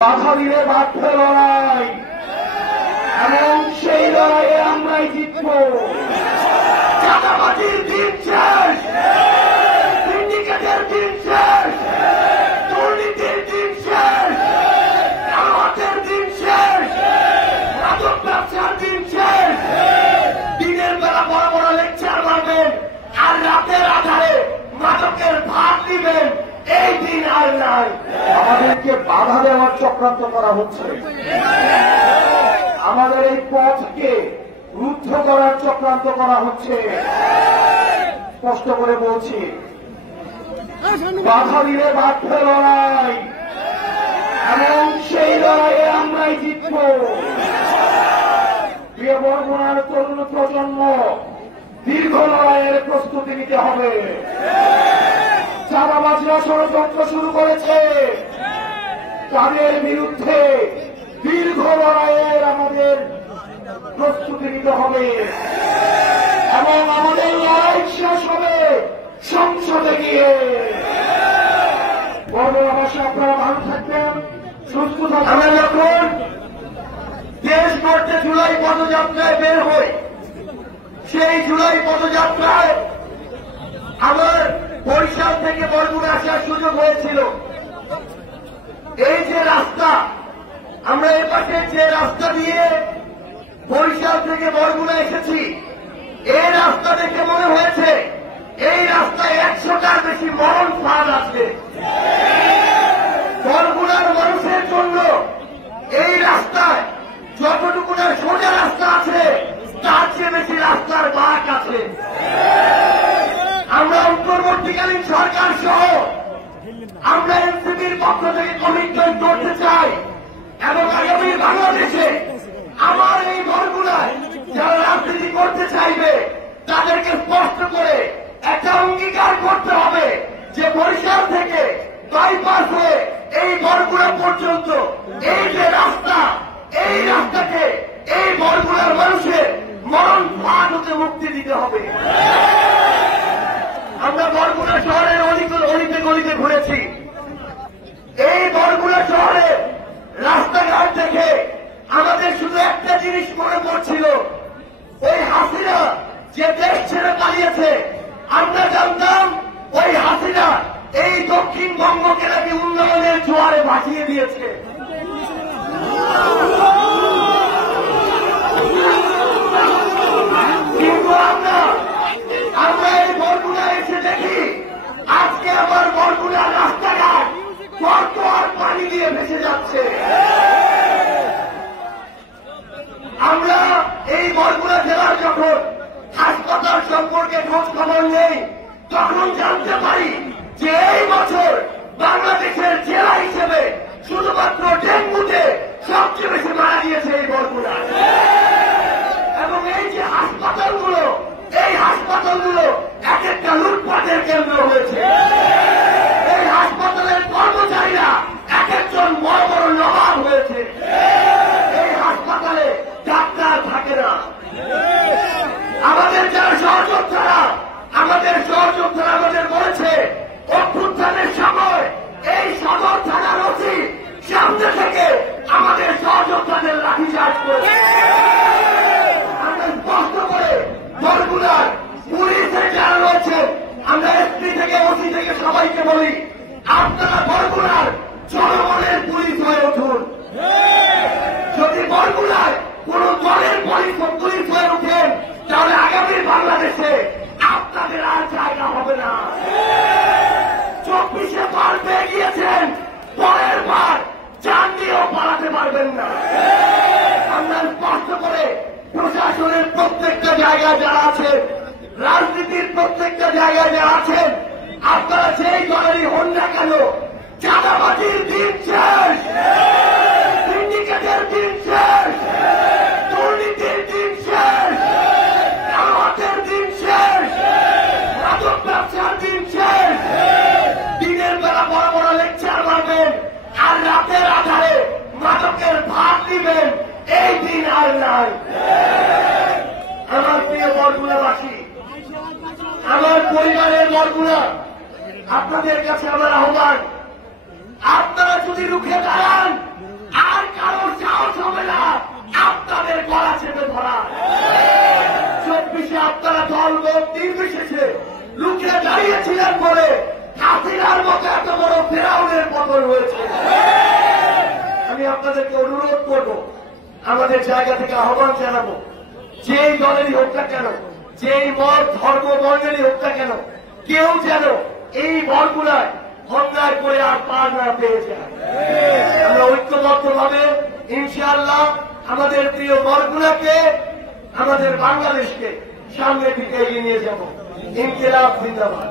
বাধা দিলে বাধ্য লড়াই এবং সেই লড়াইয়ে আমরাই জিতব। চাঁদাবাজির দিন শেষ, সিন্ডিকেটের দিন শেষ, দুর্নীতির দিন শেষ, কালোহাতের দিন শেষ, মাদক ব্যবসার দিন শেষ। দিনের বেলা বড় বড় লেকচার মারবেন আর রাতের আধারে মাদকের ভাগ দিবেন, এই দিন আর নাই। আমাদেরকে বাধা দেওয়ার চক্রান্ত করা হচ্ছে, আমাদের এই পথকে রুদ্ধ করার চক্রান্ত করা হচ্ছে। স্পষ্ট করে বলছি, বাধা দিলে বাধ্য লড়াই এবং সেই লড়াইয়ে আমরাই জিতব। প্রিয় বরগুনার তরুণ প্রজন্ম, দীর্ঘ লড়াইয়ের প্রস্তুতি নিতে হবে। চাঁদাবাজরা ষড়যন্ত্র শুরু করেছে, তাদের বিরুদ্ধে দীর্ঘ লড়াইয়ের আমাদের প্রস্তুতি নিতে হবে এবং আমাদের লড়াই শেষ হবে সংসদে গিয়ে। বর্তমানে আপনারা ভালো থাকবেন, সুস্থ থাকবেন। আমরা যখন দেশ গড়তে জুলাই পদযাত্রায় বের হই, সেই জুলাই পদযাত্রায় আমার বরিশাল থেকে বরগুনা আসার সুযোগ হয়েছিল। এই যে রাস্তা, আমরা এপাশে যে রাস্তা দিয়ে বরিশাল থেকে বরগুনা এসেছি, এই রাস্তা দেখে মনে হয়েছে এই রাস্তায় 100টার বেশি মরণ ফাঁদ আছে। বরগুনার মানুষের জন্য এই রাস্তায় যতটুকু না সোজা রাস্তা আছে, তার চেয়ে বেশি রাস্তার বাঁক আছে। আমরা অন্তর্বর্তীকালীন সরকার সহ আমরা এনসিপির পক্ষ থেকে কমিটমেন্ট করতে চাই এবং আগামী বাংলাদেশে আমার এই বরগুনায় যারা রাজনীতি করতে চাইবে তাদেরকে স্পষ্ট করে একটা অঙ্গীকার করতে হবে যে বরিশাল থেকে বাইপাস হয়ে এই বরগুনা পর্যন্ত এই যে রাস্তা, এই রাস্তাকে এই বরগুনার মানুষের মরণ ফাঁদ হতে মুক্তি দিতে হবে। আমরা বরগুনা শহরের অলিতে গলিতে ঘুরেছি। এই বরগুনা শহরের রাস্তাঘাট দেখে আমাদের শুধু একটা জিনিস মনে পড়ছিল, ওই হাসিনা যে দেশ ছেড়ে পালিয়েছে, আমরা জানতাম ওই হাসিনা এই দক্ষিণবঙ্গকে নাকি উন্নয়নের জোয়ারে ভাসিয়ে দিয়েছে। কিন্তু আমরা এই বরগুনা এসে দেখি আজকে আমার বরগুনার রাস্তাঘাট গর্ত আর পানি দিয়ে ভেসে যাচ্ছে। আমরা এই বরগুনা জেলার যখন হাসপাতাল সম্পর্কে খোঁজ খবর নেই, তখন জানতে পারি যে এই বছর বাংলাদেশের জেলা হিসেবে শুধুমাত্র ডেঙ্গুতে সবচেয়ে বেশি মারা গিয়েছে এই বরগুনা। এবং এই যে হাসপাতালগুলো, এই হাসপাতালগুলো এক একটা লুটপাটের কেন্দ্র হয়েছে। এই হাসপাতালের কর্মচারীরা এক একজন বড় বড় নবাব হয়েছে। এই হাসপাতালে ডাক্তার থাকে না। আমাদের যারা সহযোদ্ধারা আমাদের বলেছে অভ্যুত্থানের সময় এই সদর থানার ওসি সামনে থেকে আমাদের সহযোদ্ধাদের লাঠিচার্জ করেছে। আমরা স্পষ্ট করে বরগুনার পুলিশের যারা রয়েছে, আমরা এসপি থেকে ওসি থেকে সবাইকে বলি, আপনারা বরগুনার জনগণের পুলিশ হয়ে উঠুন। যদি বরগুনার কোন দলের পুলিশ হয়ে উঠেন, তাহলে আগামী বাংলাদেশে আপনাদের আর জায়গা হবে না। 24-এ পার পেয়ে গিয়েছেন, পরের বার জান দিয়েও পালাতে পারবেন না। আমরা স্পষ্ট করে প্রশাসনের প্রত্যেকটা জায়গায় যারা আছেন, রাজনীতির প্রত্যেকটা জায়গায় যারা আছেন, আপনারা যেই দলেরই হন না কেন, চাঁদাবাজির দিন শেষ, সিন্ডিকেটের দিন শেষ, দুর্নীতির দিন শেষ, কালোহাতের দিন শেষ, মাদক ব্যবসার দিন শেষ। দিনের বেলা বড় বড় লেকচার মারবেন আর রাতের আধারে মাদকের ভাগ দিবেন, এই দিন আর নাই। আমার প্রিয় বরগুনাবাসী, আমার পরিবারের বরগুনা, আপনাদের কাছে আমার আহ্বান, অংশগ্রহণ হয়েছে। আমি আপনাদেরকে অনুরোধ করব, আমাদের জায়গা থেকে আহ্বান জানাবো, যেই দলেরই হোক না কেন, যেই মত ধর্ম বর্ণেরই হোক না কেন, কেউ যেন এই বলগুলায় অন্যায় করে আর পার না পেয়ে যায়। আমরা ঐক্যবদ্ধভাবে ইনশাআল্লাহ আমাদের প্রিয় বলগুলাকে, আমাদের বাংলাদেশকে সামনের দিকে এগিয়ে নিয়ে যাব। ইনকিলাব জিন্দাবাদ।